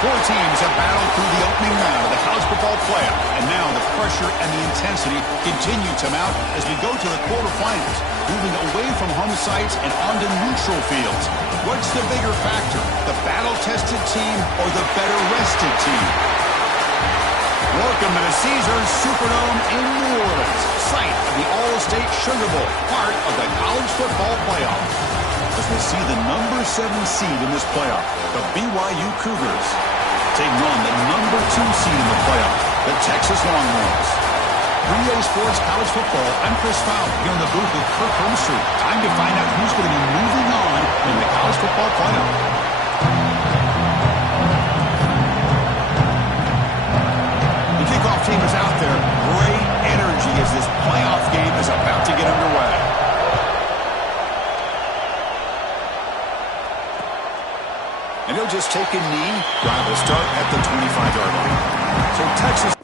Four teams have battled through the opening round of the college football playoff, and now the pressure and the intensity continue to mount as we go to the quarterfinals, moving away from home sites and onto neutral fields. What's the bigger factor, the battle-tested team or the better-rested team? Welcome to the Caesars Superdome in New Orleans, site of the All-State Sugar Bowl, part of the college football playoff. As we see the number 7 seed in this playoff, the BYU Cougars, taking on the number 2 seed in the playoff, the Texas Longhorns. 3A Sports College Football, I'm Chris Fowler here in the booth with Kirk Holmstreet. Time to find out who's going to be moving on in the college football playoff. The kickoff team is out there. Great energy as this playoff game is about to get underway. And he'll just take a knee. Drive will start at the 25-yard line. So Texas...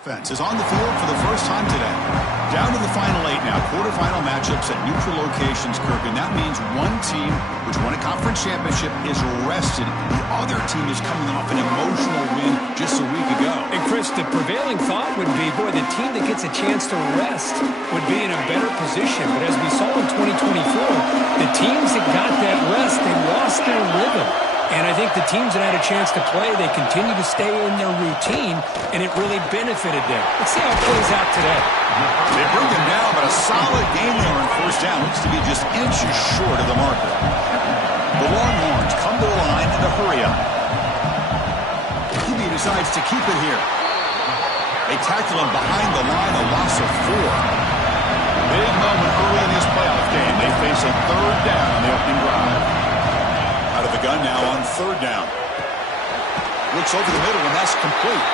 Offense is on the field for the first time today. Down to the final 8 now. Quarterfinal matchups at neutral locations, Kirk. And that means one team, which won a conference championship, is rested. The other team is coming off an emotional win just a week ago. And, Chris, the prevailing thought would be, boy, the team that gets a chance to rest would be in a better position. But as we saw in 2024, the teams that got that rest, they lost their rhythm. And I think the teams that had a chance to play, they continue to stay in their routine, and it really benefited them. Let's see how it plays out today. They bring them down, but a solid game there on first down. Looks to be just inches short of the marker. The Longhorns come to the line in a hurry up. He decides to keep it here. They tackle him behind the line, a loss of 4. Big moment early in this playoff game. They face a third down on the opening drive. Out of the gun now on third down. Looks over the middle, and that's complete.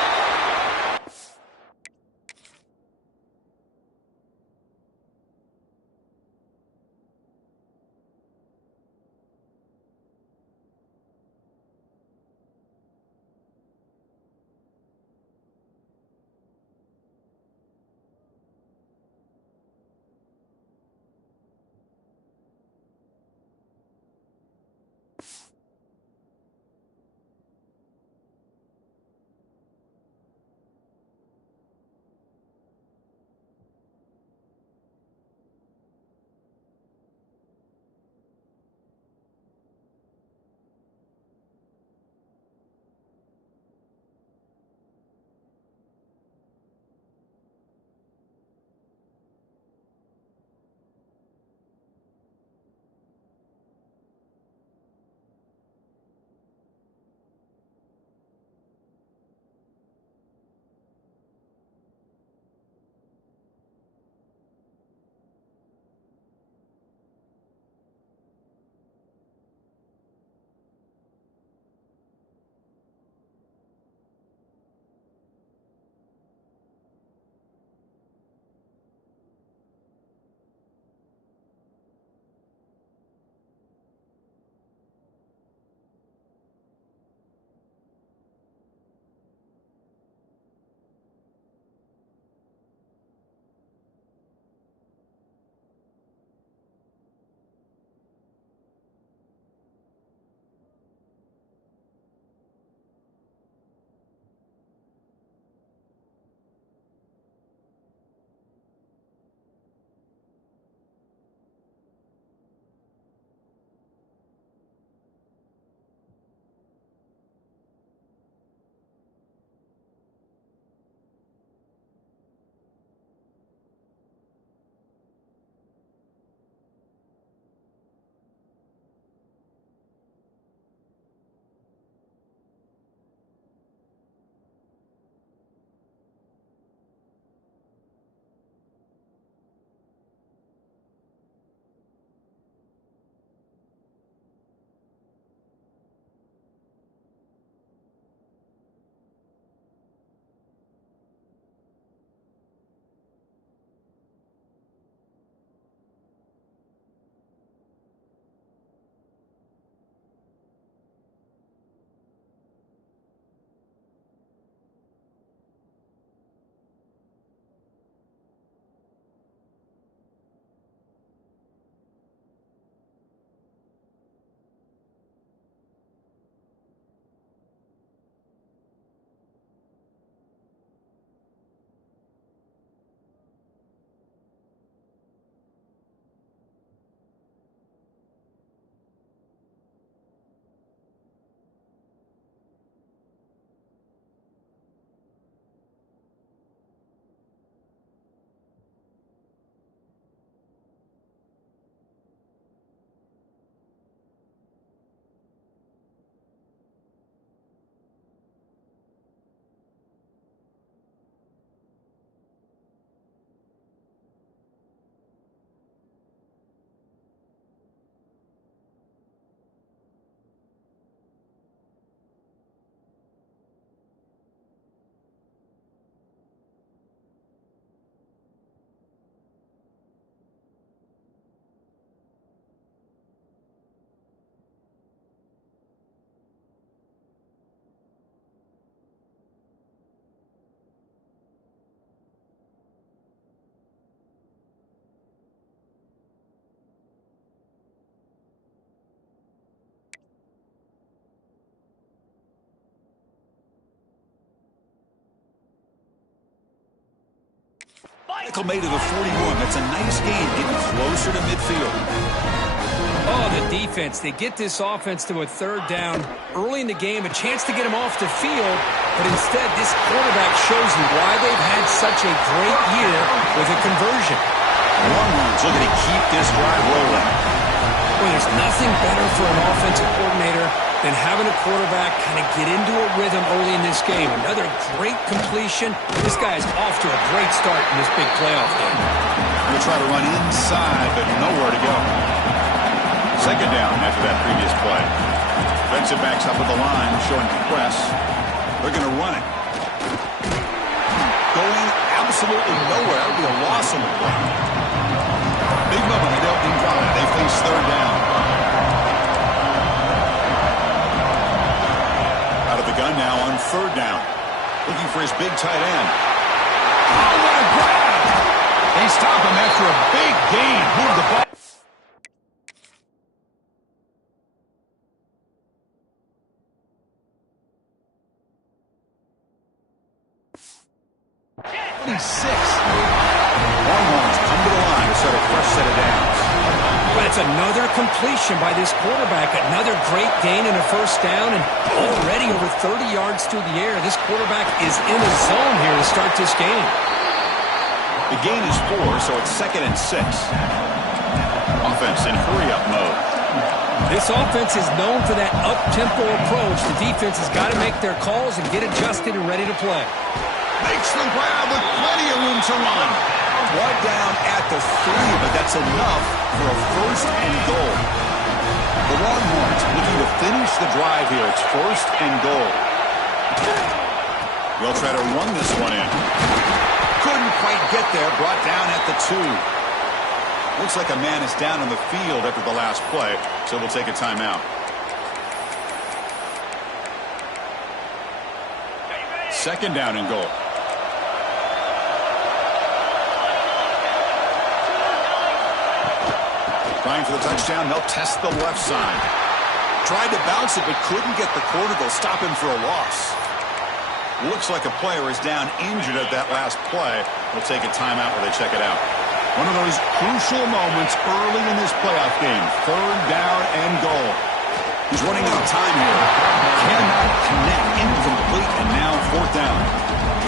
Tackle made to the 41. That's a nice gain, getting closer to midfield. Oh, the defense. They get this offense to a third down early in the game, a chance to get him off the field, but instead this quarterback shows you why they've had such a great year with a conversion. Longhorns looking to keep this drive rolling. Well, there's nothing better for an offensive coordinator than having a quarterback kind of get into a rhythm early in this game. Another great completion. This guy is off to a great start in this big playoff game. He'll try to run inside, but nowhere to go. Second down after that previous play. Defensive backs up at the line, showing press. They're going to run it. Going absolutely nowhere. That would be a loss on the play. Big moment in the opening drive. They face third down. Out of the gun now on third down. Looking for his big tight end. Oh, what a grab! They stop him after a big gain. Move the ball. Longhorns come to the line to set a fresh set of downs. Well, it's another completion by this quarterback. Another great gain and a first down, and already over 30 yards through the air. This quarterback is in a zone here to start this game. The gain is 4, so it's 2nd and 6. Offense in hurry-up mode. This offense is known for that up-tempo approach. The defense has got to make their calls and get adjusted and ready to play. Makes the grab with plenty of room to run. Brought down at the 3, but that's enough for a first and goal. The Longhorns looking to finish the drive here. It's first and goal. They'll try to run this one in. Couldn't quite get there. Brought down at the 2. Looks like a man is down on the field after the last play, so we'll take a timeout. Second down and goal. Trying for the touchdown, they'll test the left side. Tried to bounce it, but couldn't get the quarter. They'll stop him for a loss. Looks like a player is down injured at that last play. We'll take a timeout while they check it out. One of those crucial moments early in this playoff game. Third down and goal. He's running out of time here. Cannot connect. Incomplete, and now fourth down.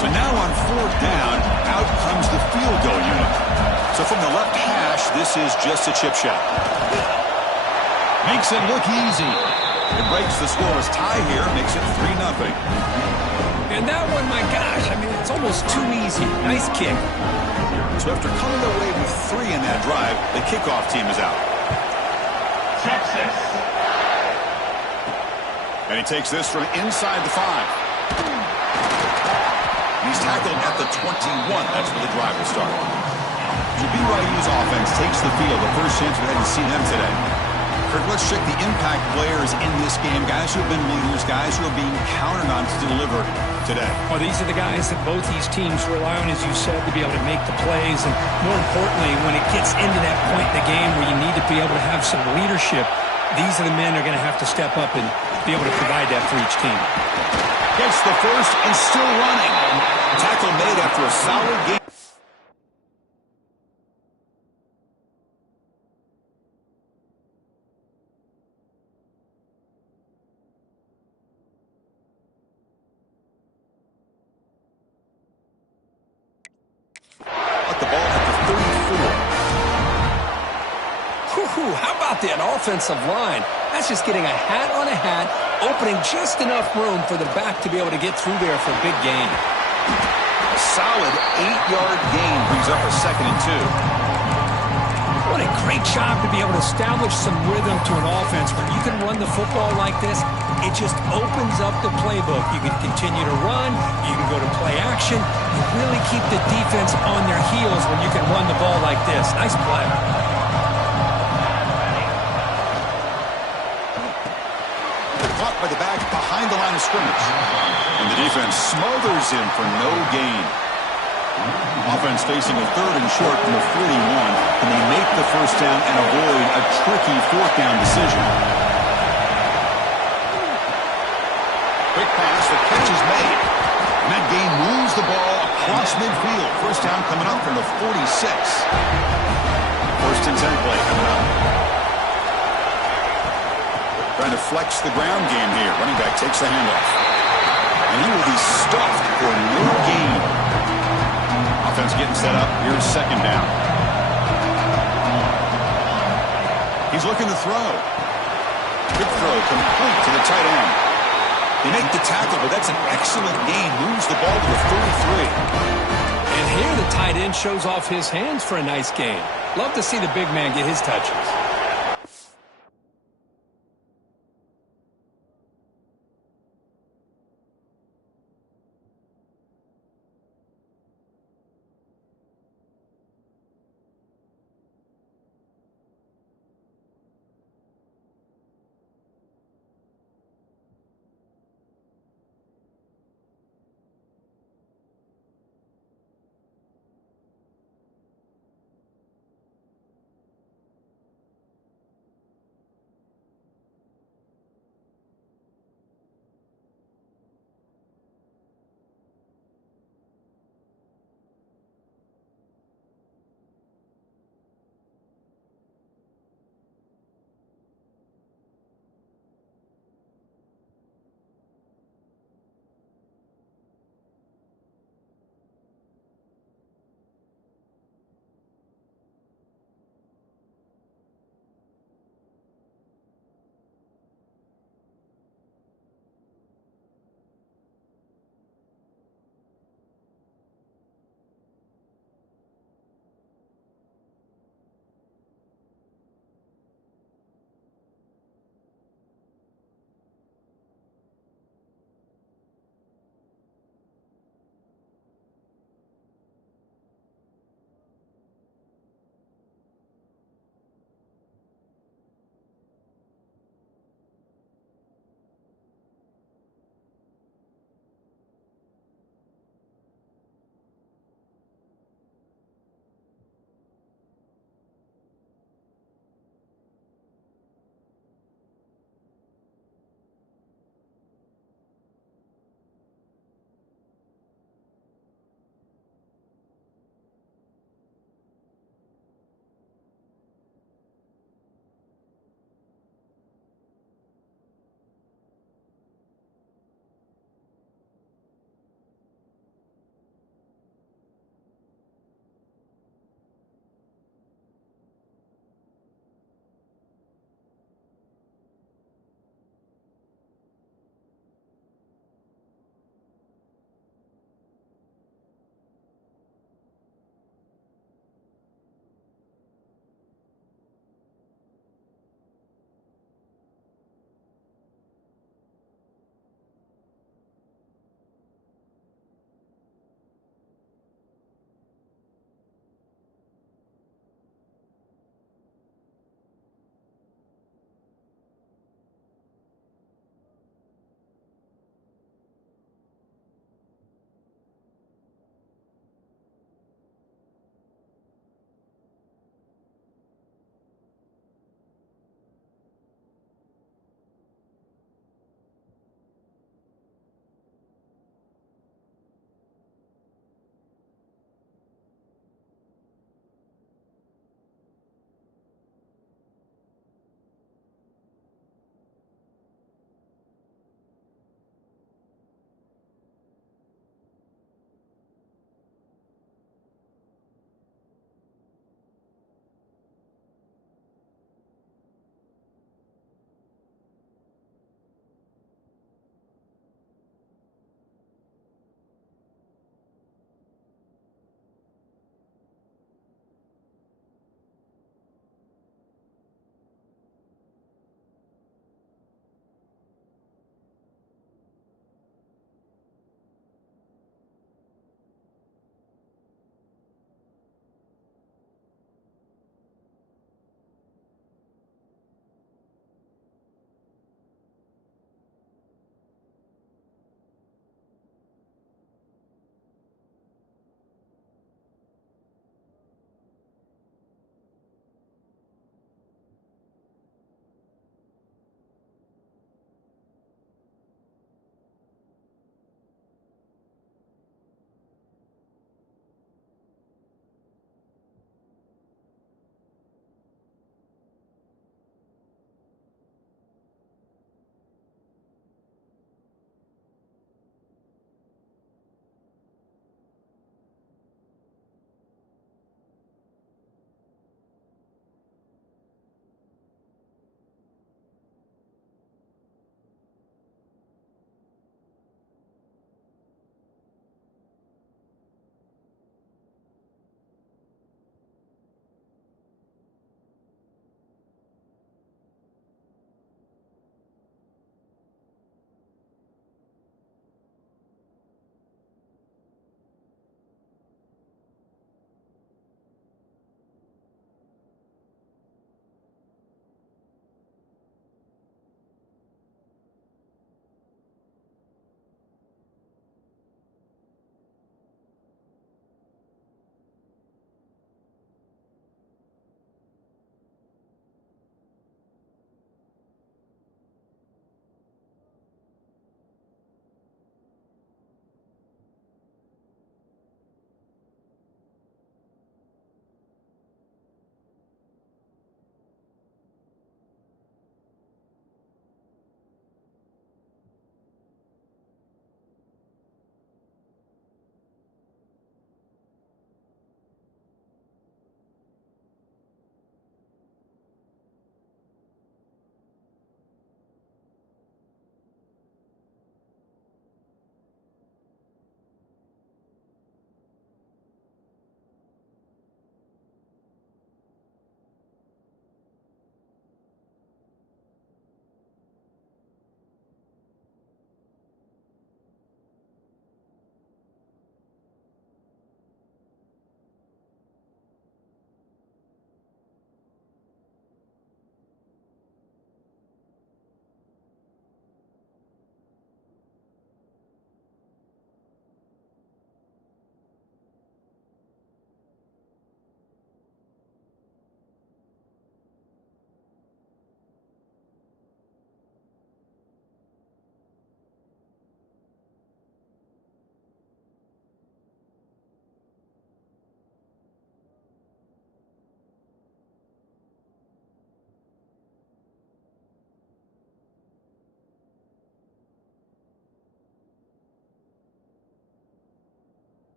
So now on fourth down, out comes the field goal unit. So from the left hash, this is just a chip shot. Makes it look easy. It breaks the scoreless tie here, makes it 3-0. And that one, my gosh, I mean, it's almost too easy. Nice kick. So after coming away with 3 in that drive, the kickoff team is out. Texas. And he takes this from inside the 5. He's tackled at the 21. That's where the drive will start. So BYU's offense takes the field. The first chance we had to see them today. Kirk, let's check the impact players in this game. Guys who have been leaders, guys who are being counted on to deliver today. Well, these are the guys that both these teams rely on, as you said, to be able to make the plays. And more importantly, when it gets into that point in the game where you need to be able to have some leadership, these are the men that are going to have to step up and be able to provide that for each team. Gets the first and still running. Tackle made after a solid game. Let the ball at the 34. How about that offensive line? That's just getting a hat on a hat, opening just enough room for the back to be able to get through there for a big gain. A solid 8-yard gain brings up a 2nd and 2. What a great job to be able to establish some rhythm to an offense. When you can run the football like this, it just opens up the playbook. You can continue to run. You can go to play action. You really keep the defense on their heels when you can run the ball like this. Nice play. Caught by the back behind the line of scrimmage. And the defense smothers him for no gain. Offense facing a 3rd and short from the 41. Can they make the first down and avoid a tricky 4th down decision? Quick pass, the catch is made. And that gain moves the ball across midfield. First down coming up from the 46. First and 10 play coming up. Trying to flex the ground game here. Running back takes the handoff. And he will be stuffed for no gain. Offense getting set up. Here's second down. He's looking to throw. Good throw, complete to the tight end. They make the tackle, but that's an excellent gain. Moves the ball to the 33. And here the tight end shows off his hands for a nice gain. Love to see the big man get his touches.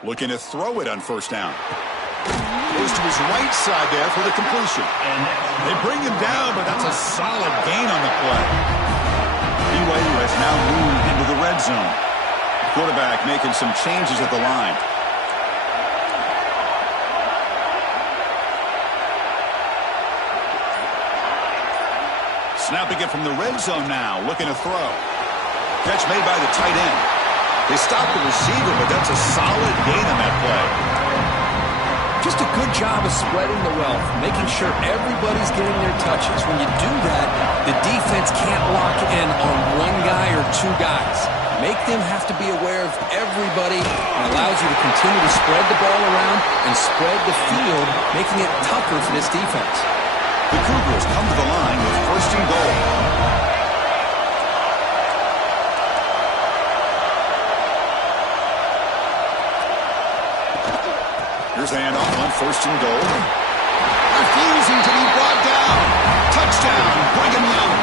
Looking to throw it on first down. Goes to his right side there for the completion. They bring him down, but that's a solid gain on the play. BYU has now moved into the red zone. Quarterback making some changes at the line. Snapping it from the red zone now, looking to throw. Catch made by the tight end. They stopped the receiver, but that's a solid gain on that play. Just a good job of spreading the wealth, making sure everybody's getting their touches. When you do that, the defense can't lock in on one guy or two guys. Make them have to be aware of everybody, and allows you to continue to spread the ball around and spread the field, making it tougher for this defense. The Cougars come to the line with first and goal. Here's the handoff on first and goal. Refusing to be brought down. Touchdown, Brigham Young.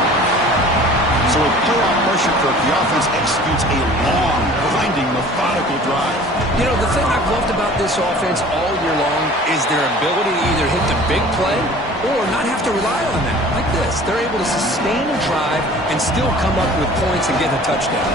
So with playoff pressure, the offense executes a long, grinding, methodical drive. You know, the thing I've loved about this offense all year long is their ability to either hit the big play or not have to rely on that. Like this, they're able to sustain a drive and still come up with points and get a touchdown.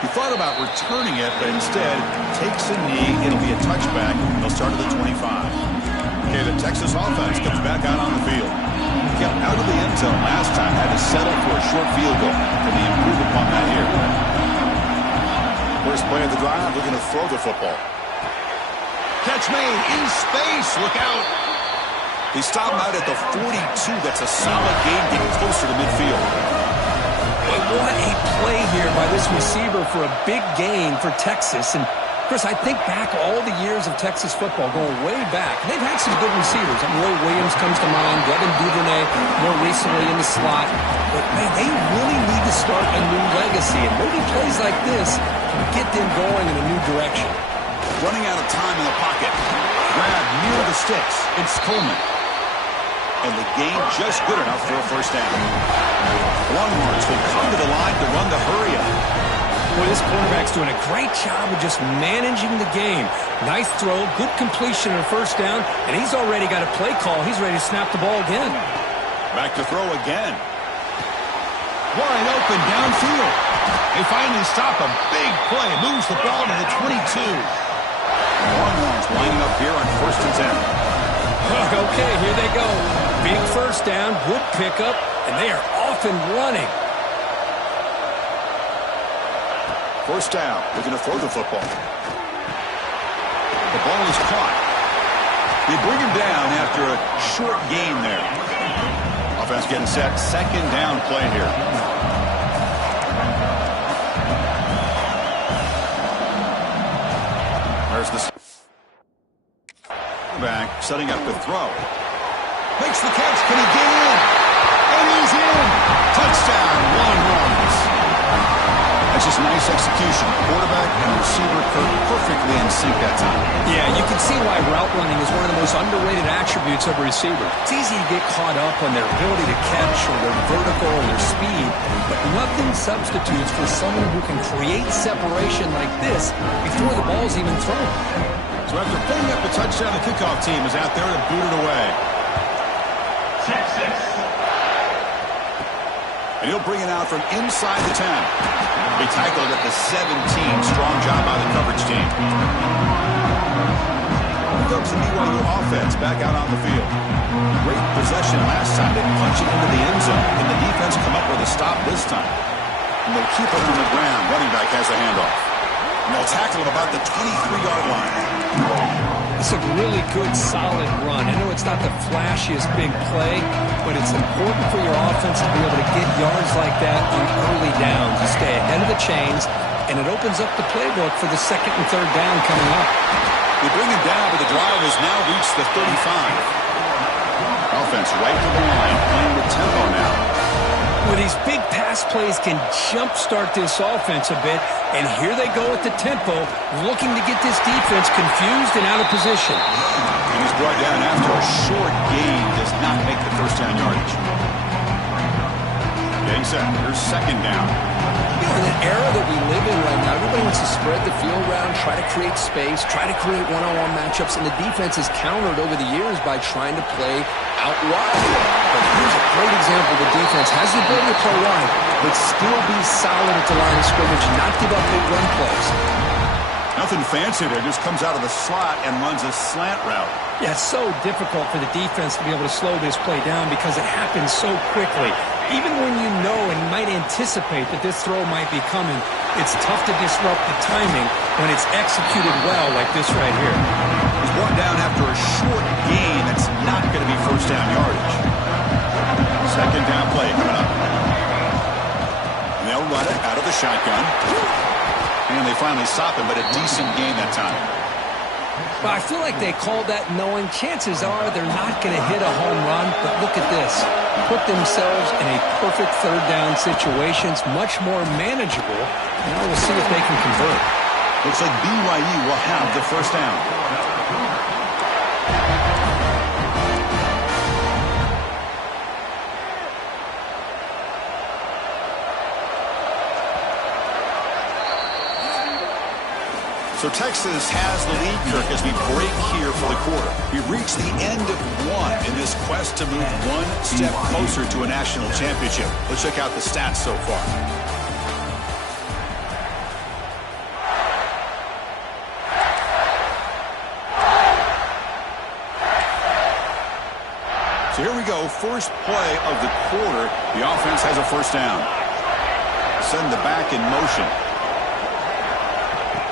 He thought about returning it, but instead takes a knee. It'll be a touchback. They'll start at the 25. Okay, the Texas offense comes back out on the field. Kept out of the end zone last time. Had to settle for a short field goal. Can they improve upon that here? First play of the drive, looking to throw the football. Catch made in space. Look out. He stopped out at the 42. That's a solid gain, getting closer to midfield. What a play here by this receiver for a big gain for Texas. And, Chris, I think back all the years of Texas football, going way back. They've had some good receivers. Roy Williams comes to mind, Devin Duvernay more recently in the slot. But, man, they really need to start a new legacy. And maybe plays like this can get them going in a new direction. Running out of time in the pocket. Grab near the sticks. It's Coleman. And the gain just good enough for a first down. Longhorns will come to the line to run the hurry-up. Boy, this quarterback's doing a great job of just managing the game. Nice throw, good completion on first down, and he's already got a play call. He's ready to snap the ball again. Back to throw again. Wide open downfield. They finally stop him. Big play. Moves the ball to the 22. Longhorns lining up here on first and 10. Okay, here they go. Big first down, good pickup, and they are off and running. First down, looking to throw the football. The ball is caught. They bring him down after a short gain there. Offense getting set, second down play here. There's the back, setting up the throw. Makes the catch. Can he get in? And he's in. Touchdown, Longhorns. That's just nice execution. Quarterback and receiver perfectly in sync that time. Yeah, you can see why route running is one of the most underrated attributes of a receiver. It's easy to get caught up on their ability to catch or their vertical or their speed, but nothing substitutes for someone who can create separation like this before the ball's even thrown. So after putting up a touchdown, the kickoff team is out there to boot it away. Texas. And he'll bring it out from inside the 10. He tackled at the 17. Strong job by the coverage team. Here comes the BYU offense back out on the field. Great possession last time. They punch it into the end zone. Can the defense come up with a stop this time? And they'll keep it on the ground. Running back has a handoff. And they'll tackle it about the 23-yard line. It's a really good, solid run. I know it's not the flashiest big play, but it's important for your offense to be able to get yards like that on early downs. You stay ahead of the chains, and it opens up the playbook for the second and third down coming up. They bring him down, but the drive has now reached the 35. Offense right to the line, playing with tempo now. Well, these big pass plays can jumpstart this offense a bit, and here they go at the tempo, looking to get this defense confused and out of position. And he's brought down after a short gain, does not make the first down yardage. Getting set. Here's second down. You know, in the era that we live in right now, everybody wants to spread the field around, try to create space, try to create one-on-one matchups, and the defense has countered over the years by trying to play out wide. But here's a great example. The defense has the ability to play wide, but still be solid at the line of scrimmage, not give up big run plays. Nothing fancy there. Just comes out of the slot and runs a slant route. Yeah, it's so difficult for the defense to be able to slow this play down because it happens so quickly. Even when you know and might anticipate that this throw might be coming, it's tough to disrupt the timing when it's executed well like this right here. He's brought down after a short gain. That's not going to be first down yardage. Second down play coming up. And they'll run it out of the shotgun. And they finally stop him, but a decent gain that time. Well, I feel like they called that knowing chances are they're not going to hit a home run, but look at this. Put themselves in a perfect third down situation. It's much more manageable. Now we'll see if they can convert. Looks like BYU will have the first down. So Texas has the lead, Kirk, as we break here for the quarter. We've reached the end of one in this quest to move one step closer to a national championship. Let's check out the stats so far. So here we go. First play of the quarter. The offense has a first down. Send the back in motion.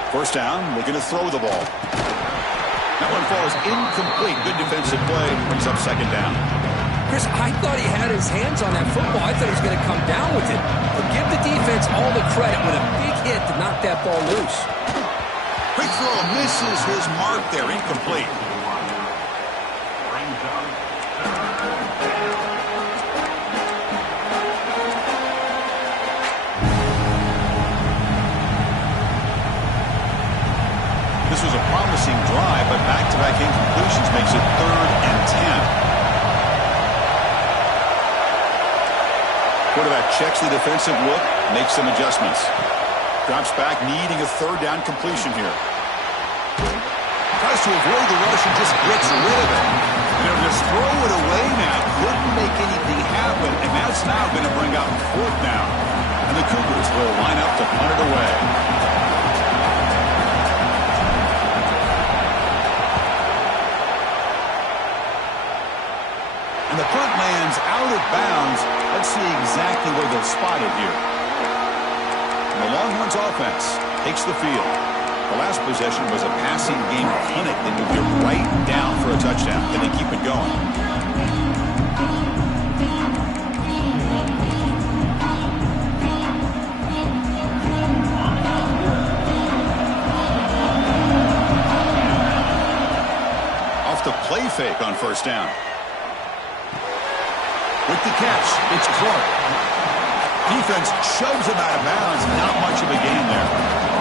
First down, looking to throw the ball. That one falls incomplete. Good defensive play, brings up second down. Chris, I thought he had his hands on that football. I thought he was going to come down with it. But give the defense all the credit with a big hit to knock that ball loose. Quick throw, misses his mark there, incomplete. This was a promising drive, but back-to-back incompletions makes it 3rd and 10. Quarterback checks the defensive look, makes some adjustments. Drops back, needing a third down completion here. Tries to avoid the rush and just gets rid of it. They'll just throw it away now. Couldn't make anything happen, and that's now going to bring up 4th down. And the Cougars will line up to punt it away. The punt lands out of bounds. Let's see exactly where they'll spot it here. And the Longhorns offense takes the field. The last possession was a passing game clinic. They moved it right down for a touchdown. Can they keep it going? Off the play fake on first down. With the catch, it's Clark. Defense shoves him out of bounds. Not much of a gain there.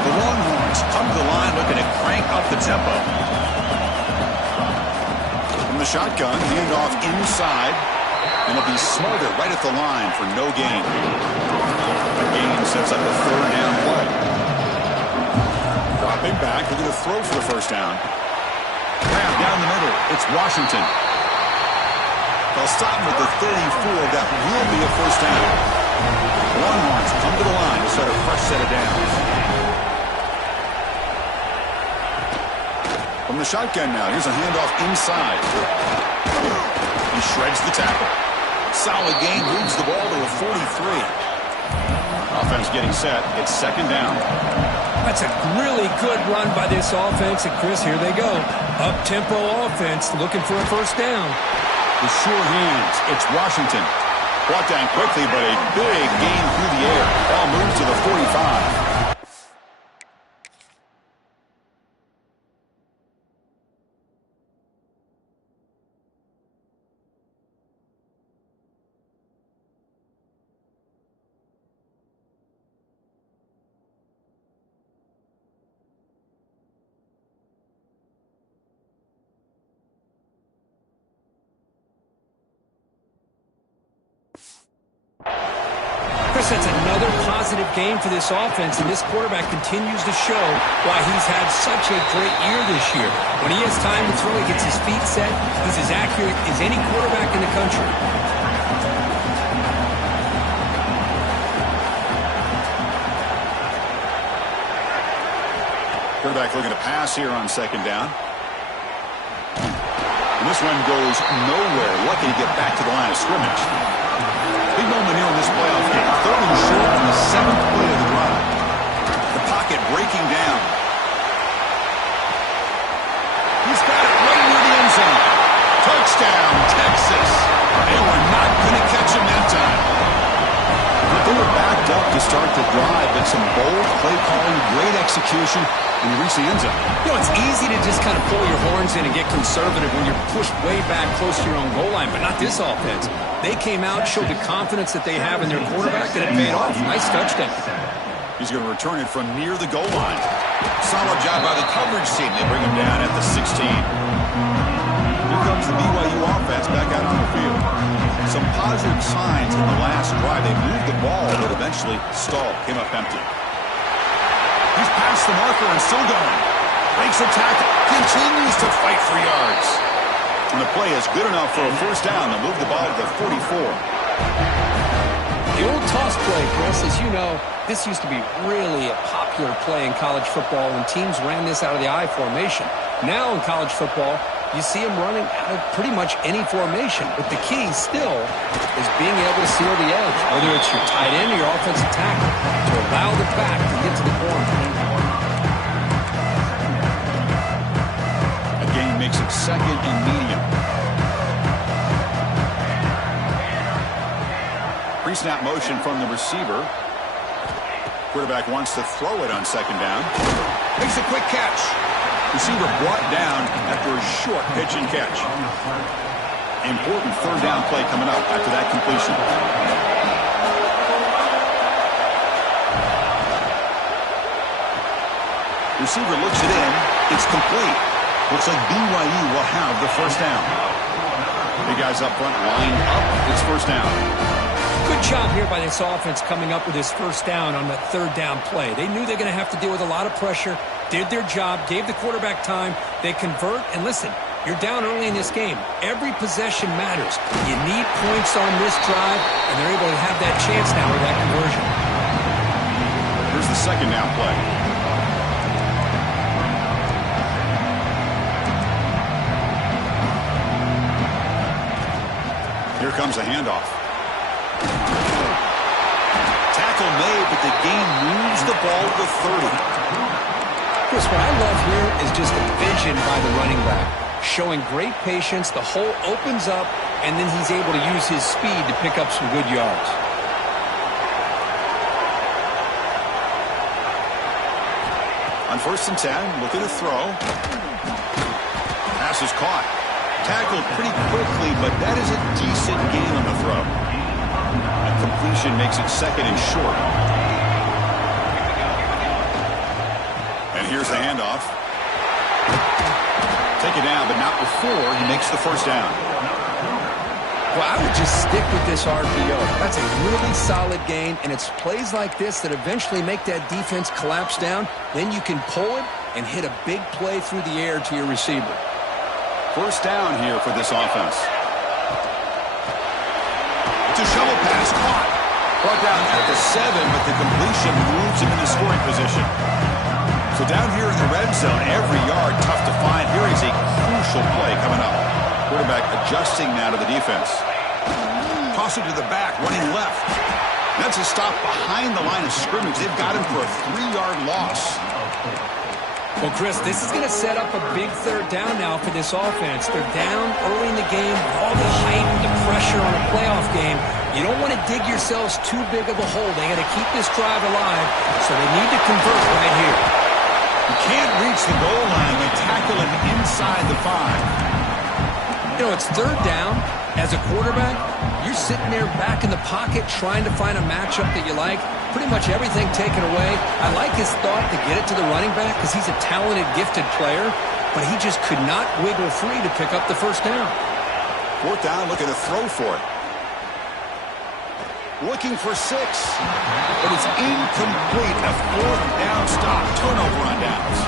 The Longhorns come to the line looking to crank up the tempo. From the shotgun, handoff inside. And it'll be smothered right at the line for no gain. The gain sets up a 3rd down play. Dropping back, looking to throw for the first down. Grab down the middle. It's Washington. They'll stop him at the 34. That will be a first down. Longhorns come to the line to start a fresh set of downs. From the shotgun now, here's a handoff inside. He shreds the tackle. Solid gain, moves the ball to a 43. Offense getting set. It's second down. That's a really good run by this offense. And Chris, here they go. Up-tempo offense looking for a first down. With sure hands, it's Washington. Brought down quickly, but a big gain through the air. Ball moves to the 45. Chris, that's another positive game for this offense, and this quarterback continues to show why he's had such a great year this year. When he has time to throw, he gets his feet set. He's as accurate as any quarterback in the country. Quarterback looking to pass here on second down. And this one goes nowhere. Lucky to get back to the line of scrimmage. Big moment here in this playoff game. Third and short on the 7th play of the drive. The pocket breaking down. He's got it right near the end zone. Touchdown, Texas. They were not going to catch him that time. They were backed up to start the drive, but some bold play calling, great execution, and you reach the end zone. You know, it's easy to just kind of pull your horns in and get conservative when you're pushed way back close to your own goal line, but not this offense. They came out, showed the confidence that they have in their quarterback, and it paid off. Nice touchdown. He's going to return it from near the goal line. Solid job by the coverage team. They bring him down at the 16. Here comes the BYU offense back out on the field. Some positive signs in the last drive. They moved the ball, but eventually stalled. Came up empty. He's past the marker and still going. Breaks a tackle. Continues to fight for yards. And the play is good enough for a first down. They'll move the ball to the 44. The old toss play, Chris, as you know, this used to be really a popular play in college football when teams ran this out of the I formation. Now in college football, you see them running out of pretty much any formation. But the key still is being able to seal the edge, whether it's your tight end or your offensive tackle, to allow the back to get to the corner. A gain makes it second and medium. Pre-snap motion from the receiver. Quarterback wants to throw it on second down. Makes a quick catch. Receiver brought down after a short pitch and catch. Important third down play coming up after that completion. Receiver looks it in. It's complete. Looks like BYU will have the first down. The guys up front line up. It's first down. Good job here by this offense coming up with this first down on that third down play. They knew they're going to have to deal with a lot of pressure, did their job, gave the quarterback time. They convert, and listen, you're down early in this game. Every possession matters. You need points on this drive, and they're able to have that chance now with that conversion. Here's the second down play. Here comes a handoff. Tackle made, but the game moves the ball to 30. Chris, what I love here is just the vision by the running back. Showing great patience, the hole opens up, and then he's able to use his speed to pick up some good yards. On 1st and 10, looking to throw. Pass is caught. Tackled pretty quickly, but that is a decent gain on the throw. A completion makes it second and short. And here's the handoff. Take it down, but not before he makes the first down. Well, I would just stick with this RPO. That's a really solid gain, and it's plays like this that eventually make that defense collapse down. Then you can pull it and hit a big play through the air to your receiver. First down here for this offense. It's a shovel pass caught. Brought down at the 7, but the completion moves him into scoring position. So down here in the red zone, every yard tough to find. Here is a crucial play coming up. Quarterback adjusting now to the defense. Toss it to the back, running left. That's a stop behind the line of scrimmage. They've got him for a 3-yard loss. Well, Chris, this is going to set up a big third down now for this offense. They're down early in the game with all the hype, the pressure on a playoff game. You don't want to dig yourselves too big of a hole. They got to keep this drive alive, so they need to convert right here. You can't reach the goal line. You tackle him inside the 5. You know, it's third down. As a quarterback, you're sitting there back in the pocket trying to find a matchup that you like. Pretty much everything taken away. I like his thought to get it to the running back because he's a talented, gifted player, but he just could not wiggle free to pick up the first down. Fourth down, looking to throw for it. Looking for 6. But it's incomplete. A 4th down stop. Turnover on downs.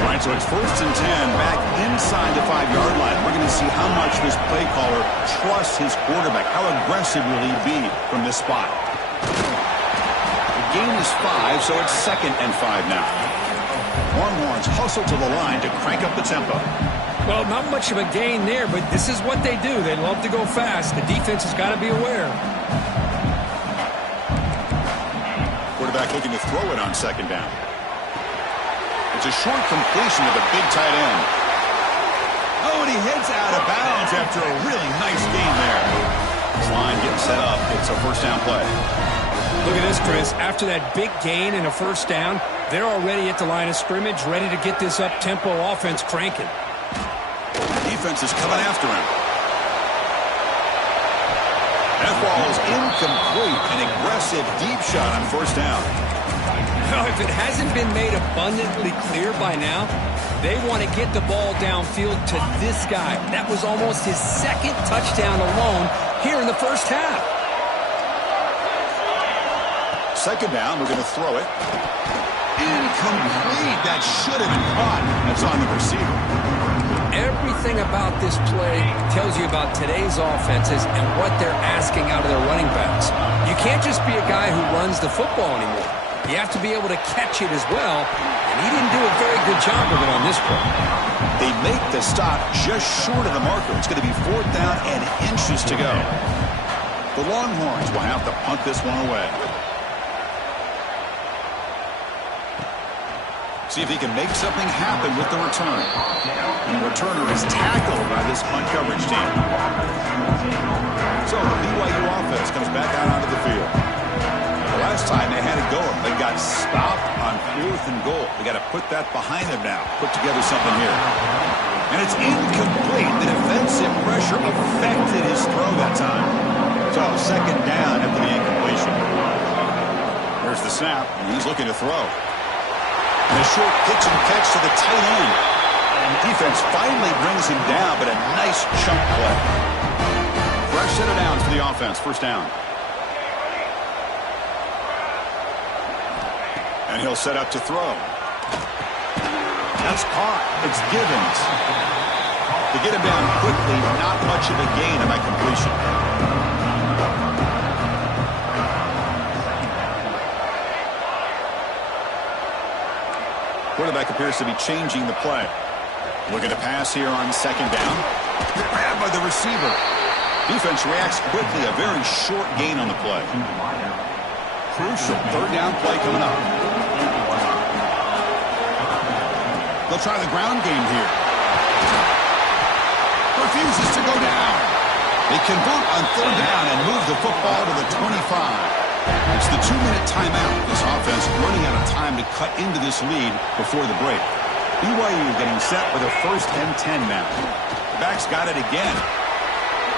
All right, so it's 1st and 10 back inside the 5-yard line. We're going to see how much this play caller trusts his quarterback. How aggressive will he be from this spot? The gain is 5, so it's 2nd and 5 now. Longhorns hustle to the line to crank up the tempo. Well, not much of a gain there, but this is what they do. They love to go fast. The defense has got to be aware. Quarterback looking to throw it on 2nd down. It's a short completion to the big tight end. Oh, and he heads out of bounds after a really nice gain there. This line getting set up. It's a 1st down play. Look at this, Chris. After that big gain and a 1st down, they're already at the line of scrimmage, ready to get this up-tempo offense cranking. Defense is coming after him. That ball is incomplete. An aggressive deep shot on 1st down. Well, if it hasn't been made abundantly clear by now, they want to get the ball downfield to this guy. That was almost his 2nd touchdown alone here in the 1st half. 2nd down, we're going to throw it. Incomplete. That should have been caught. That's on the receiver. Everything about this play tells you about today's offenses and what they're asking out of their running backs. You can't just be a guy who runs the football anymore. You have to be able to catch it as well, and he didn't do a very good job of it on this play. They make the stop just short of the marker. It's going to be 4th down and inches to go. The Longhorns will have to punt this one away. See if he can make something happen with the return. And the returner is tackled by this punt coverage team. So the BYU offense comes back out onto the field. The last time they had it going, they got stopped on 4th and goal. They got to put that behind them now. Put together something here. And it's incomplete. The defensive pressure affected his throw that time. So 2nd down after the incompletion. There's the snap, and he's looking to throw. And a short pitch and catch to the tight end. And defense finally brings him down, but a nice chunk play. Fresh set of downs for the offense. 1st down. And he'll set up to throw. That's caught. It's Givens. To get him down quickly, not much of a gain by completion. Quarterback appears to be changing the play. Looking to pass here on 2nd down. Grabbed by the receiver. Defense reacts quickly. A very short gain on the play. Crucial 3rd down play coming up. They'll try the ground game here. Refuses to go down. They convert on 3rd down and move the football to the 25. It's the 2-minute timeout. This offense running out of time to cut into this lead before the break. BYU getting set for their 1st and 10 now. The back's got it again.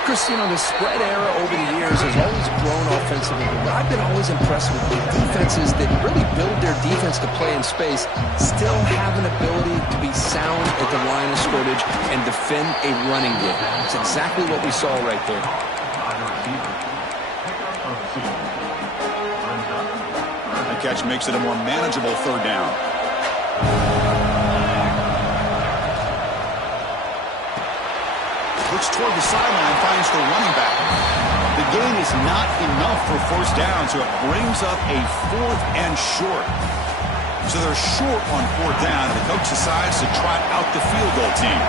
Chris, you know, the spread era over the years has always grown offensively. But I've been always impressed with the defenses that really build their defense to play in space, still have an ability to be sound at the line of scrimmage and defend a running game. It's exactly what we saw right there. Catch makes it a more manageable 3rd down. Looks toward the sideline, finds the running back. The gain is not enough for 1st down, so it brings up a 4th and short. So they're short on 4th down, and the coach decides to trot out the field goal team.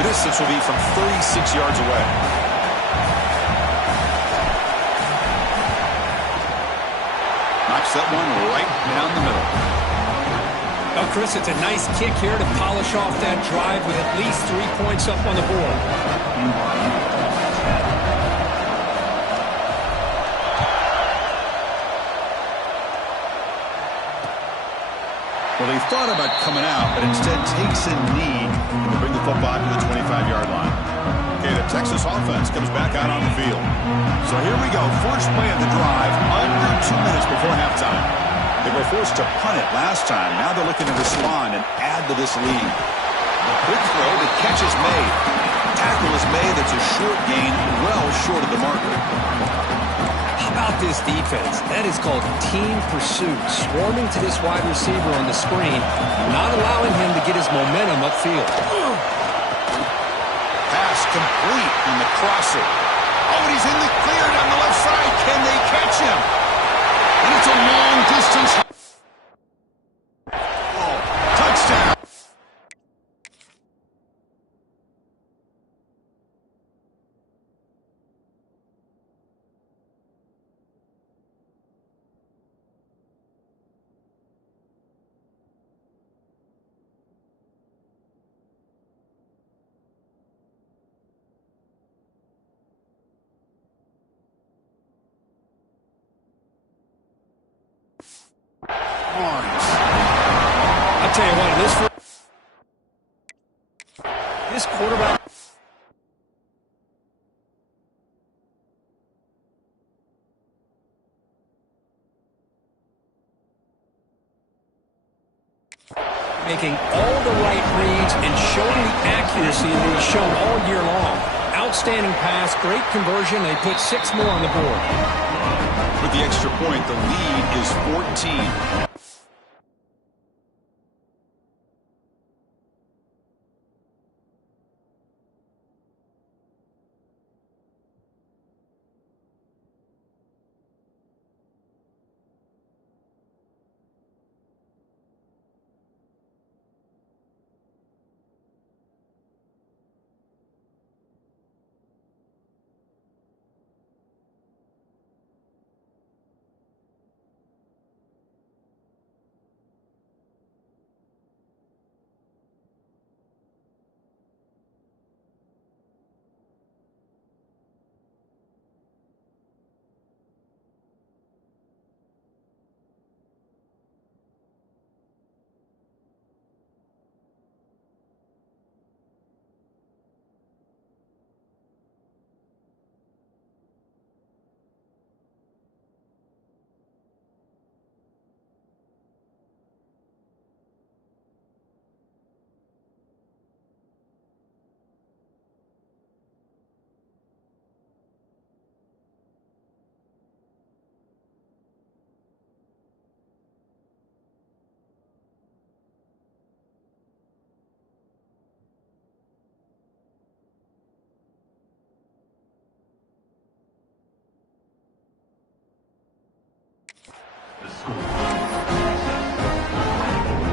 The distance will be from 36 yards away. That one right down the middle. Well, Chris, it's a nice kick here to polish off that drive with at least 3 points up on the board. Well, he thought about coming out, but instead takes a knee to bring the football to the 25-yard line. Okay, the Texas offense comes back out on the field. So here we go. First play of the drive, under 2 minutes before halftime. They were forced to punt it last time. Now they're looking to respond and add to this lead. Quick throw, the catch is made. Tackle is made. That's a short gain, well short of the marker. about this defense? That is called team pursuit. Swarming to this wide receiver on the screen, not allowing him to get his momentum upfield. Pass complete on the crosser. Oh, and he's in the clear down the left side. Can they catch him? And it's a long distance. Oh, touchdown. I'll tell you what, this quarterback. Making all the right reads and showing the accuracy that he's shown all year long. Outstanding pass, great conversion. They put 6 more on the board. With the extra point, the lead is 14.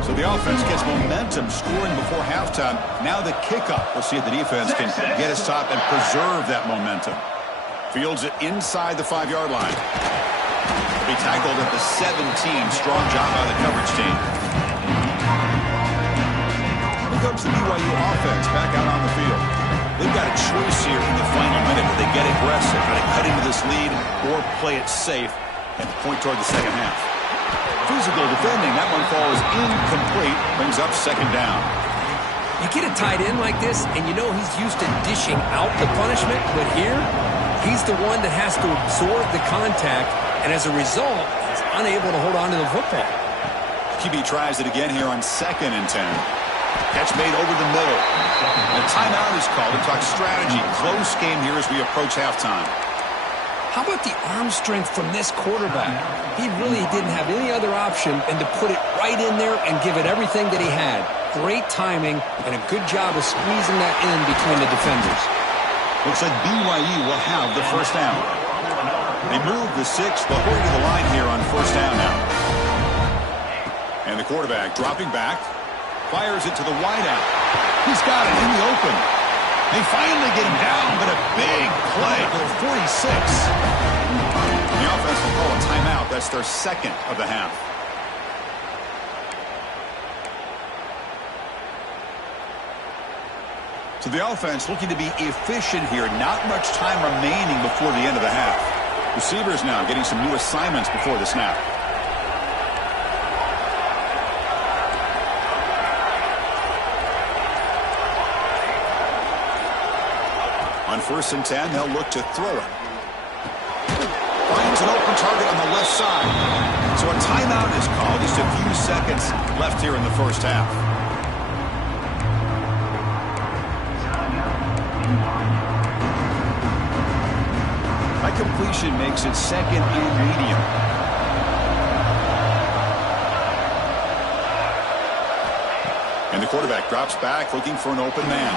So the offense gets momentum scoring before halftime. Now the kickoff. We'll see if the defense can get a stop and preserve that momentum. Fields it inside the 5-yard line. He'll be tackled at the 17. Strong job by the coverage team. Here comes the BYU offense back out on the field. They've got a choice here in the final minute. Do they get aggressive, try to cut into this lead, or play it safe and point toward the second half? Physical defending. That one falls incomplete. Brings up second down. You get a tight end like this, and you know he's used to dishing out the punishment, but here, he's the one that has to absorb the contact, and as a result, he's unable to hold on to the football. QB tries it again here on 2nd and 10. Catch made over the middle. And a timeout is called to talk strategy. Close game here as we approach halftime. How about the arm strength from this quarterback? He really didn't have any other option than to put it right in there and give it everything that he had. Great timing and a good job of squeezing that in between the defenders. Looks like BYU will have the first down. They move the 6. They'll hurry to the line here on first down now. And the quarterback dropping back. Fires it to the wideout. He's got it in the open. They finally get him down, but a big play for the 46. The offense will call a timeout. That's their second of the half. So the offense looking to be efficient here. Not much time remaining before the end of the half. Receivers now getting some new assignments before the snap. On 1st and 10, they'll look to throw it. Finds an open target on the left side. So a timeout is called. Just a few seconds left here in the first half. By completion. formation makes it second and medium. And the quarterback drops back looking for an open man.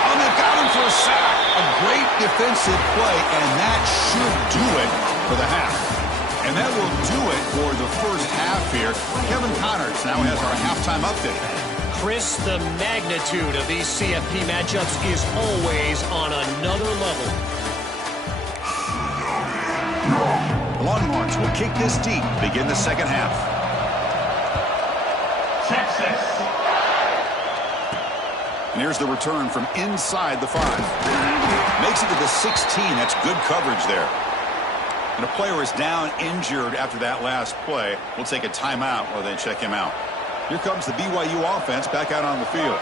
Oh, they've got him for a sack. A great defensive play, and that should do it for the half. And that will do it for the first half here. Kevin Connors now has our halftime update. Chris, the magnitude of these CFP matchups is always on another level. The Longhorns will kick this deep to begin the second half. Texas. And here's the return from inside the 5. Makes it to the 16. That's good coverage there. And a player is down injured after that last play. We'll take a timeout or then check him out. Here comes the BYU offense back out on the field.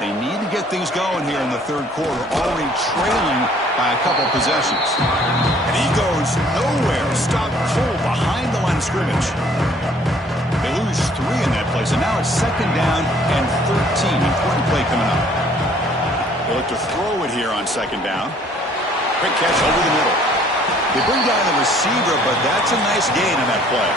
They need to get things going here in the third quarter, already trailing by a couple possessions. And he goes nowhere. Stopped cold behind the line of scrimmage. They lose 3 in that play, so now it's second down and 13. Important play coming up. They look to throw it here on second down. Quick catch over the middle. They bring down the receiver, but that's a nice gain on that play.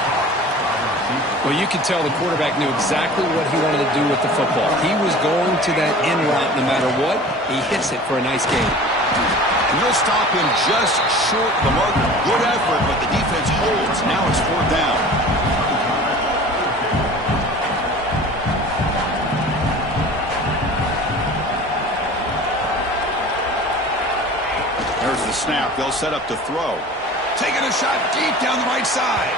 Well, you can tell the quarterback knew exactly what he wanted to do with the football. He was going to that in route no matter what. He hits it for a nice gain. And they'll stop him just short of the marker. Good effort, but the defense holds. Now it's fourth down. There's the snap. They'll set up to throw. Taking a shot deep down the right side.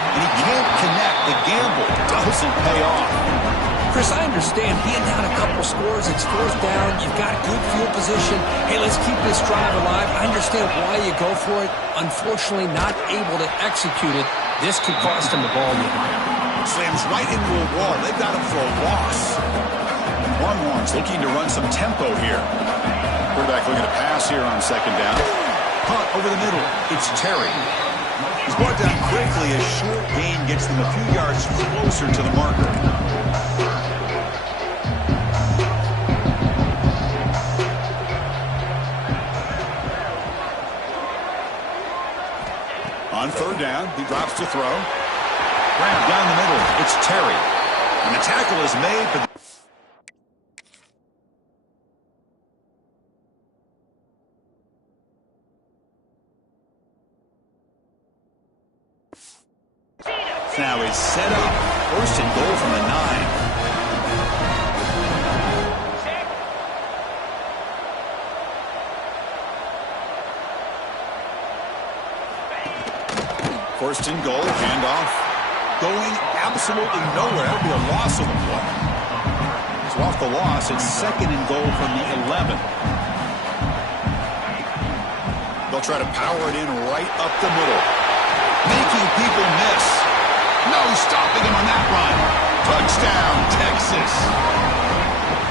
And he can't connect. The gamble doesn't pay off. Chris, I understand being down a couple scores, it's fourth down, you've got good field position. Hey, let's keep this drive alive. I understand why you go for it. Unfortunately, not able to execute it. This could cost him the ball game. Slams right into a wall. They've got him for a loss. Longhorns looking to run some tempo here. Quarterback looking to pass here on second down. Punt over the middle. It's Terry. He's brought down quickly. A short gain gets them a few yards closer to the marker. On third down, he drops to throw. Ramp down the middle. It's Terry. And the tackle is made, but now it's set up. First and goal from the 9. First and goal, handoff. Going absolutely nowhere. That'll be a loss of the play. So off the loss, it's second and goal from the 11. They'll try to power it in right up the middle. Making people miss. No stopping him on that run. Touchdown, Texas.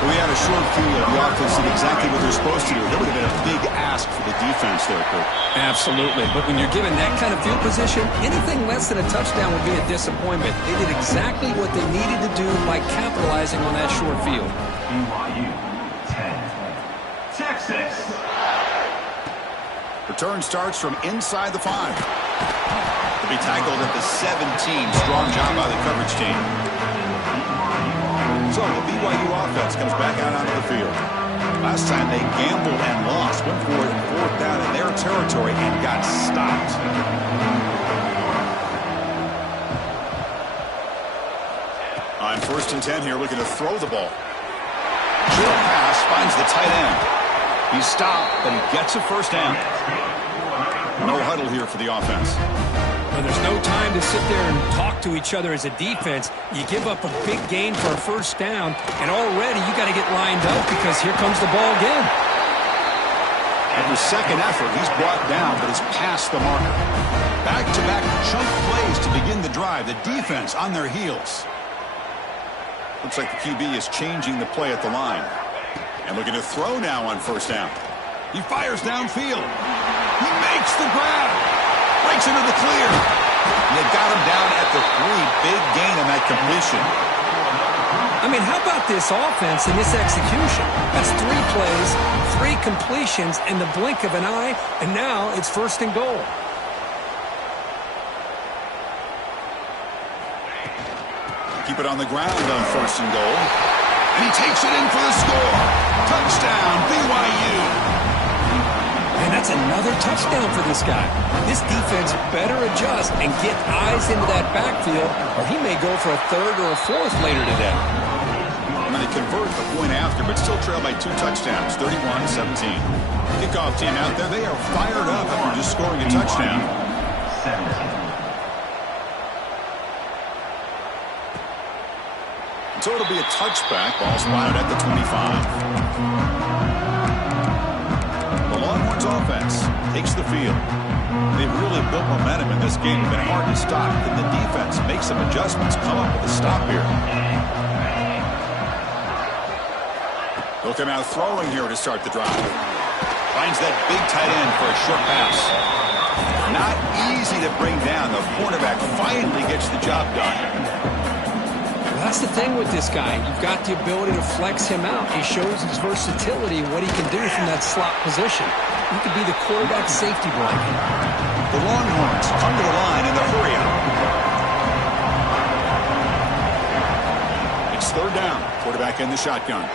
We had a short field. The offense did exactly what they're supposed to do. That would have been a big ask for the defense there, Kurt. Absolutely. But when you're given that kind of field position, anything less than a touchdown would be a disappointment. They did exactly what they needed to do by capitalizing on that short field. BYU 10. Texas. Return starts from inside the 5. To be tackled at the 17. Strong job by the coverage team. So the BYU offense comes back out onto the field. Last time they gambled and lost. Went for it fourth down in their territory and got stopped. On first and 10 here, looking to throw the ball. Short pass finds the tight end. He's stopped, but he gets a first down. No huddle here for the offense. Well, there's no time to sit there and talk to each other as a defense. You give up a big gain for a first down, and already you got to get lined up because here comes the ball again. After second effort, he's brought down, but it's past the marker. Back-to-back chunk plays to begin the drive. The defense on their heels. Looks like the QB is changing the play at the line. And looking to throw now on first down. He fires downfield. He makes the grab. Breaks into the clear. And they got him down at the 3. Big gain on that completion. I mean, how about this offense and this execution? That's 3 plays, 3 completions in the blink of an eye, and now it's 1st and goal. Keep it on the ground on 1st and goal. And he takes it in for the score. Touchdown, BYU. And that's another touchdown for this guy. This defense better adjust and get eyes into that backfield, or he may go for a 3rd or a 4th later today. And they convert the point after, but still trail by 2 touchdowns, 31-17. Kickoff team out there, they are fired up after just scoring a touchdown. 17. So it'll be a touchback. Ball spotted at the 25. The Longhorns offense takes the field. They've really built momentum in this game. It's been hard to stop. Then the defense makes some adjustments, come up with a stop here. They'll come out throwing here to start the drive. Finds that big tight end for a short pass. Not easy to bring down. The cornerback finally gets the job done. That's the thing with this guy. You've got the ability to flex him out. He shows his versatility, what he can do from that slot position. He could be the quarterback safety blanket. The Longhorns come to the line in the hurry up. It's 3rd down. Quarterback in the shotgun.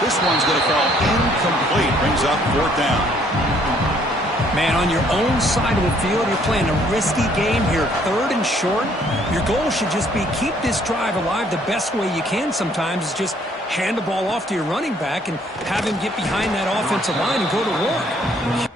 This one's going to fall incomplete. Brings up 4th down. Man, on your own side of the field, you're playing a risky game here. 3rd and short. Your goal should just be keep this drive alive the best way you can sometimes is just hand the ball off to your running back and have him get behind that offensive line and go to work.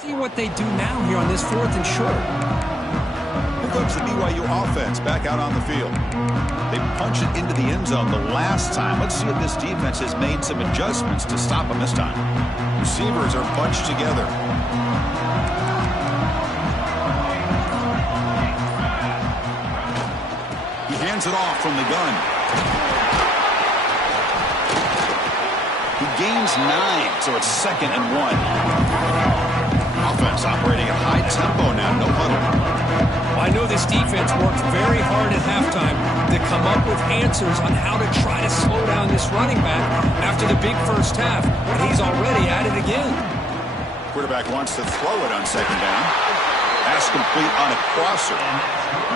See what they do now here on this 4th and short. Here comes the BYU offense back out on the field. They punch it into the end zone the last time. Let's see if this defense has made some adjustments to stop them this time. Receivers are bunched together. He hands it off from the gun. He gains 9, so it's 2nd and 1. Offense operating at high tempo now, no huddle. Well, I know this defense worked very hard at halftime to come up with answers on how to try to slow down this running back after the big first half, but he's already at it again. Quarterback wants to throw it on 2nd down. Pass complete on a crosser.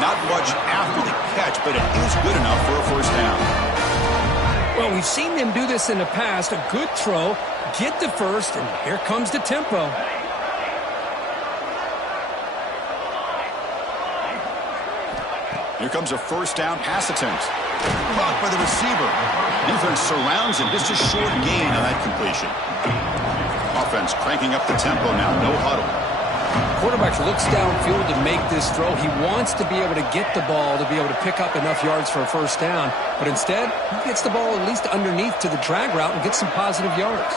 Not much after the catch, but it is good enough for a 1st down. Well, we've seen them do this in the past. A good throw, get the 1st, and here comes the tempo. Here comes a 1st down pass attempt. Caught by the receiver. Defense surrounds him. Just a short gain on that completion. Offense cranking up the tempo now. No huddle. Quarterback looks downfield to make this throw. He wants to be able to get the ball to be able to pick up enough yards for a 1st down. But instead, he gets the ball at least underneath to the drag route and gets some positive yards.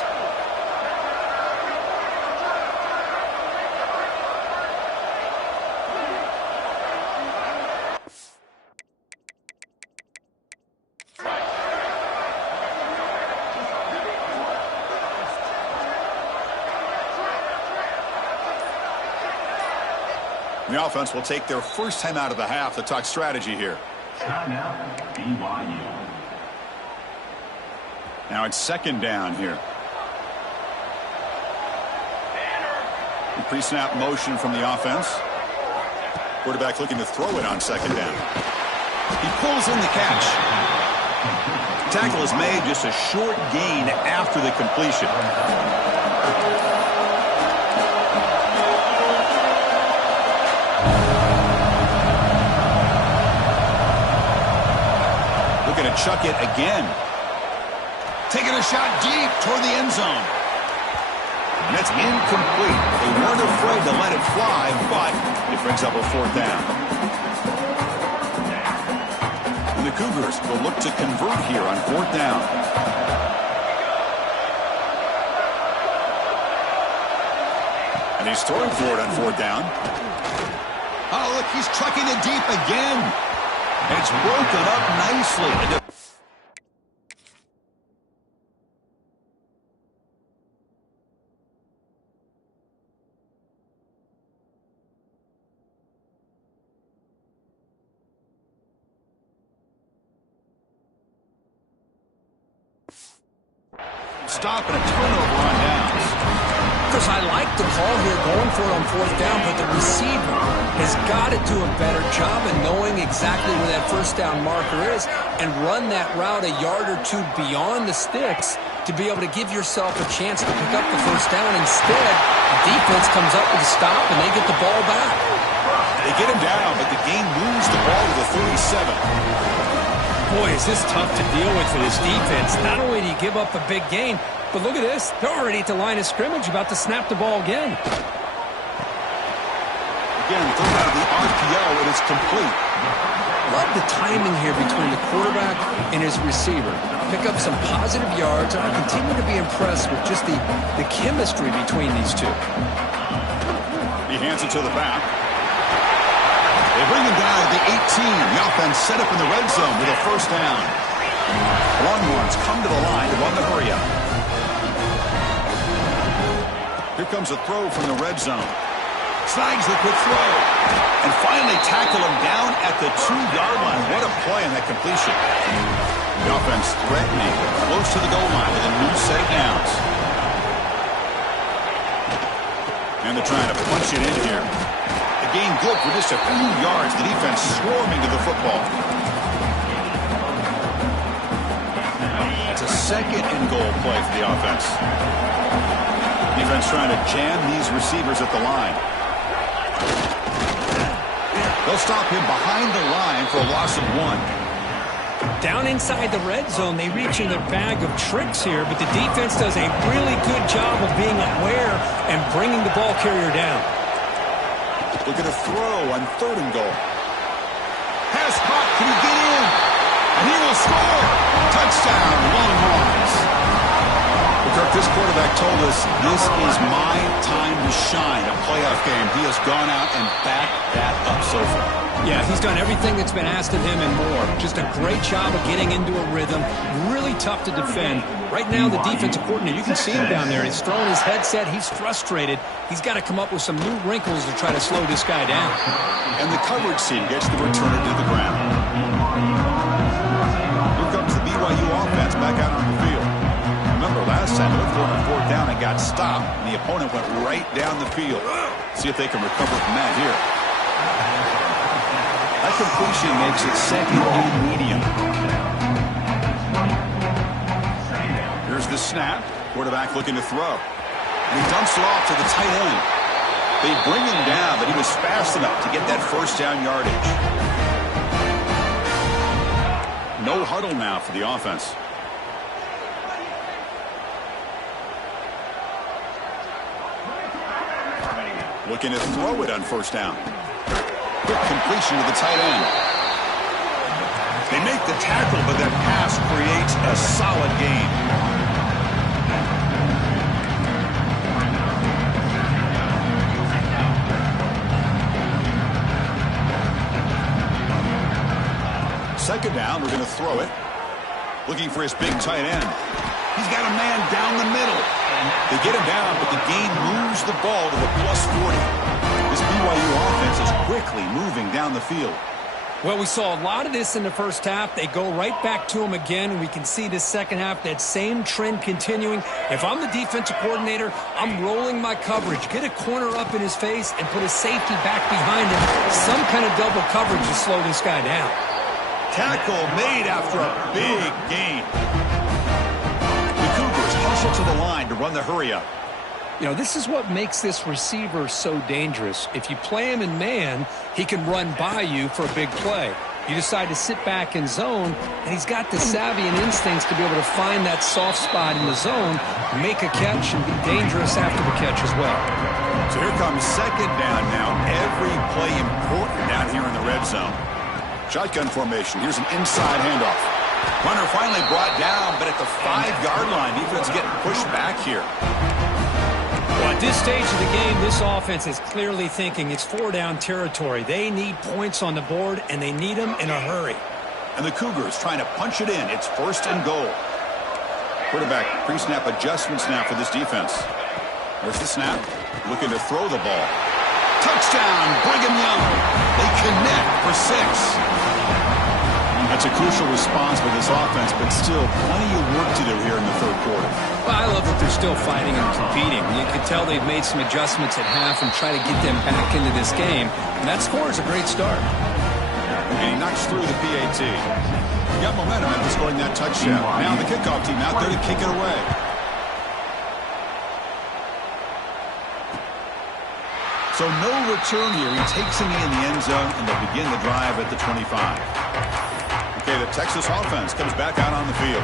The offense will take their 1st time out of the half to talk strategy here. Timeout, BYU. Now it's 2nd down here. The pre-snap motion from the offense. Quarterback looking to throw it on 2nd down. He pulls in the catch. Tackle is made, just a short gain after the completion. looking to chuck it again. Taking a shot deep toward the end zone. And that's incomplete. They weren't afraid to let it fly, but it brings up a fourth down. And the Cougars will look to convert here on fourth down. And he's throwing for it on fourth down. Oh, look, he's trucking it deep again. And it's broken up nicely. Stop and a turnover on downs. Chris, I like the call here going for it on fourth down, but the receiver has got to do a better job of knowing exactly where that first down marker is and run that route a yard or two beyond the sticks to be able to give yourself a chance to pick up the first down. Instead, the defense comes up with a stop and they get the ball back. They get him down, but the game moves the ball to the 37. Boy, is this tough to deal with for this defense. Not only do you give up a big gain, but look at this. They're already at the line of scrimmage, about to snap the ball again. Again, thrown out of the RPO, and it's complete. Love the timing here between the quarterback and his receiver. Pick up some positive yards, and I continue to be impressed with just the chemistry between these two. He hands it to the back. They bring him down at the 18. The offense set up in the red zone with a first down. Longhorns come to the line to run the hurry up. Here comes a throw from the red zone. Snags the quick throw. And finally tackle him down at the 2-yard line. What a play on that completion. The offense threatening, close to the goal line with a new set of downs. And they're trying to punch it in here. The game good for just a few yards. The defense swarming to the football. It's a second and goal play for the offense. Defense trying to jam these receivers at the line. They'll stop him behind the line for a loss of 1. Down inside the red zone, they reach in their bag of tricks here, but the defense does a really good job of being aware and bringing the ball carrier down. Look at a throw on third and goal. Pass caught. Can he get in? And he will score. Touchdown, Longhorns. Well, Kirk, this quarterback told us this is my time to shine, a playoff game. He has gone out and backed that up so far. Yeah, he's done everything that's been asked of him and more. Just a great job of getting into a rhythm. Really tough to defend. Right now, the defensive coordinator, you can see him down there. He's throwing his headset. He's frustrated. He's got to come up with some new wrinkles to try to slow this guy down. And the coverage team gets the returner to the ground. Here comes the BYU offense back out on the field. Remember, last time they looked for a fourth down and got stopped, and the opponent went right down the field. See if they can recover from that here. That completion makes it second and medium. Here's the snap. Quarterback looking to throw. And he dumps it off to the tight end. They bring him down, but he was fast enough to get that first down yardage. No huddle now for the offense. Looking to throw it on first down. Quick completion to the tight end. They make the tackle, but that pass creates a solid gain. Second down, we're going to throw it. Looking for his big tight end. He's got a man down the middle. They get him down, but the gain moves the ball to the +40. This BYU offense is quickly moving down the field. Well, we saw a lot of this in the first half. They go right back to him again, and we can see this second half, that same trend continuing. If I'm the defensive coordinator, I'm rolling my coverage. Get a corner up in his face and put a safety back behind him. Some kind of double coverage to slow this guy down. Tackle made after a big gain. The Cougars hustle to the line to run the hurry-up. You know, this is what makes this receiver so dangerous. If you play him in man, he can run by you for a big play. You decide to sit back and zone, and he's got the savvy and instincts to be able to find that soft spot in the zone, make a catch, and be dangerous after the catch as well. So here comes second down now. Every play important down here in the red zone. Shotgun formation. Here's an inside handoff. Runner finally brought down, but at the 5-yard line, defense getting pushed back here. Well, at this stage of the game, this offense is clearly thinking it's 4-down territory. They need points on the board, and they need them in a hurry. And the Cougars trying to punch it in. It's 1st and goal. Quarterback pre-snap adjustments now for this defense. There's the snap. Looking to throw the ball. Touchdown, Brigham Young. They connect for 6. That's a crucial response for this offense, but still plenty of work to do here in the 3rd quarter. Well, I love that they're still fighting and competing. You can tell they've made some adjustments at half and try to get them back into this game. And that score is a great start. And he knocks through the PAT. Got momentum after scoring that touchdown. Now the kickoff team out there to kick it away. So no return here. He takes him in the end zone, and they'll begin the drive at the 25. Okay, the Texas offense comes back out on the field.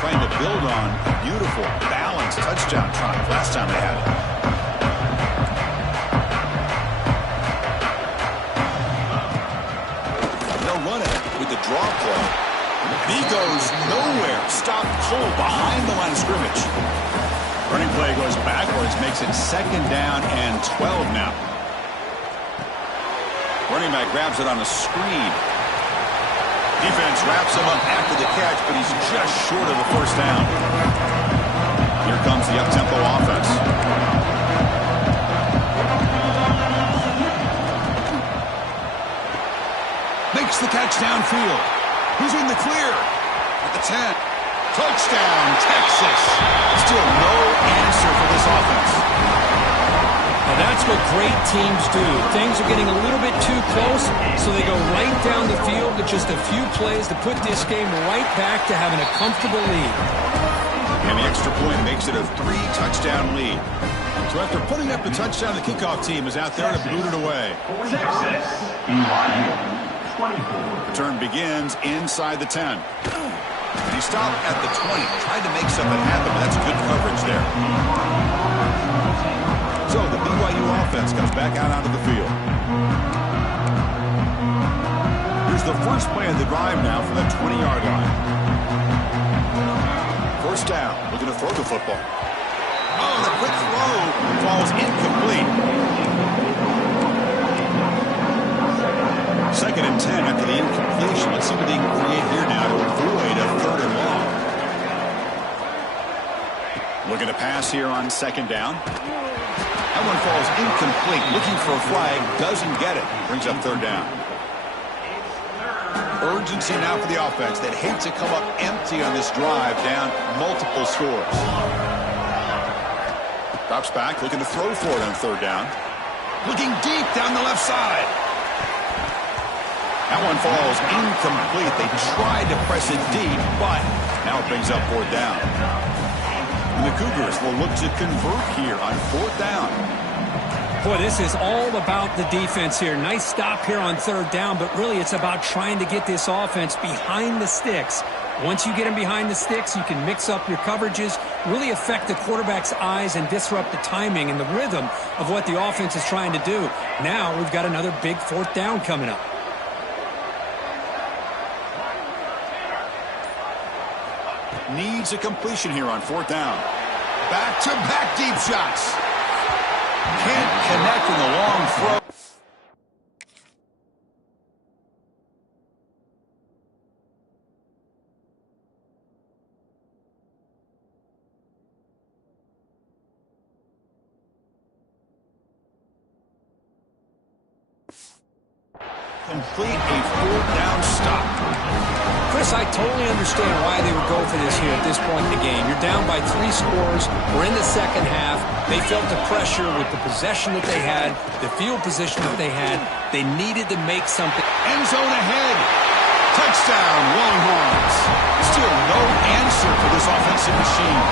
Trying to build on a beautiful, balanced touchdown drive last time they had it. They'll run it with the draw play. And he goes nowhere. Stopped cold behind the line of scrimmage. Running play goes backwards, makes it 2nd down and 12 now. Running back grabs it on a screen. Defense wraps him up after the catch, but he's just short of the 1st down. Here comes the up-tempo offense. Makes the catch downfield. Who's in the clear? At the 10. Touchdown, Texas. Still no answer for this offense. Now that's what great teams do. Things are getting a little bit too close, so they go right down the field with just a few plays to put this game right back to having a comfortable lead. And the extra point makes it a 3-touchdown lead. So after putting up the touchdown, the kickoff team is out there to boot it away. Texas, BYU, 24. Return begins inside the 10. He stopped at the 20, tried to make something happen, but that's good coverage there. So the BYU offense comes back out onto the field. Here's the first play of the drive now from the 20-yard line. 1st down, looking to throw the football. Oh, the quick throw falls incomplete. 2nd and 10 after the incompletion. Let's see what they can create here now to avoid a 3rd and long. Looking to pass here on 2nd down. That one falls incomplete. Looking for a flag. Doesn't get it. Brings up 3rd down. Urgency now for the offense. They'd hate to come up empty on this drive, down multiple scores. Drops back. Looking to throw for it on 3rd down. Looking deep down the left side. That one falls incomplete. They tried to press it deep, but now it brings up 4th down. And the Cougars will look to convert here on 4th down. Boy, this is all about the defense here. Nice stop here on 3rd down, but really it's about trying to get this offense behind the sticks. Once you get them behind the sticks, you can mix up your coverages, really affect the quarterback's eyes and disrupt the timing and the rhythm of what the offense is trying to do. Now we've got another big 4th down coming up. Needs a completion here on 4th down. Back-to-back deep shots. Can't connect in the long throw. Complete a 4th down stop. Chris, I totally understand why they would go for this here at this point in the game. You're down by 3 scores. We're in the 2nd half. They felt the pressure with the possession that they had, the field position that they had. They needed to make something. End zone ahead. Touchdown, Longhorns. Still no answer for this offensive machine.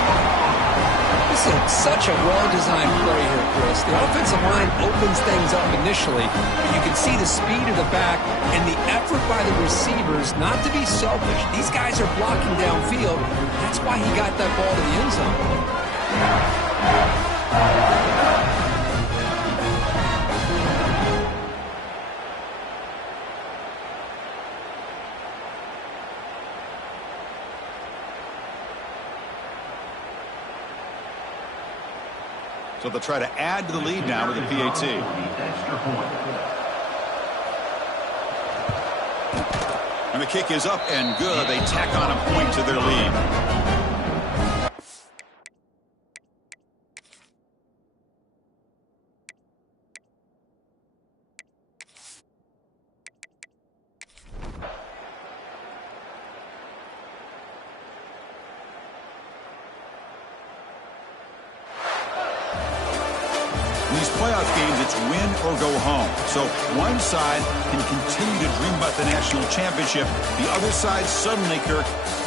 This is such a well-designed play here, Chris. The offensive line opens things up initially, but you can see the speed of the back and the effort by the receivers not to be selfish. These guys are blocking downfield. That's why he got that ball to the end zone. So they'll try to add to the lead now with a PAT. And the kick is up and good. They tack on a point to their lead. In these playoff games, it's win or go home. So one side can continue to dream about the national championship. The other side suddenly, Kirk,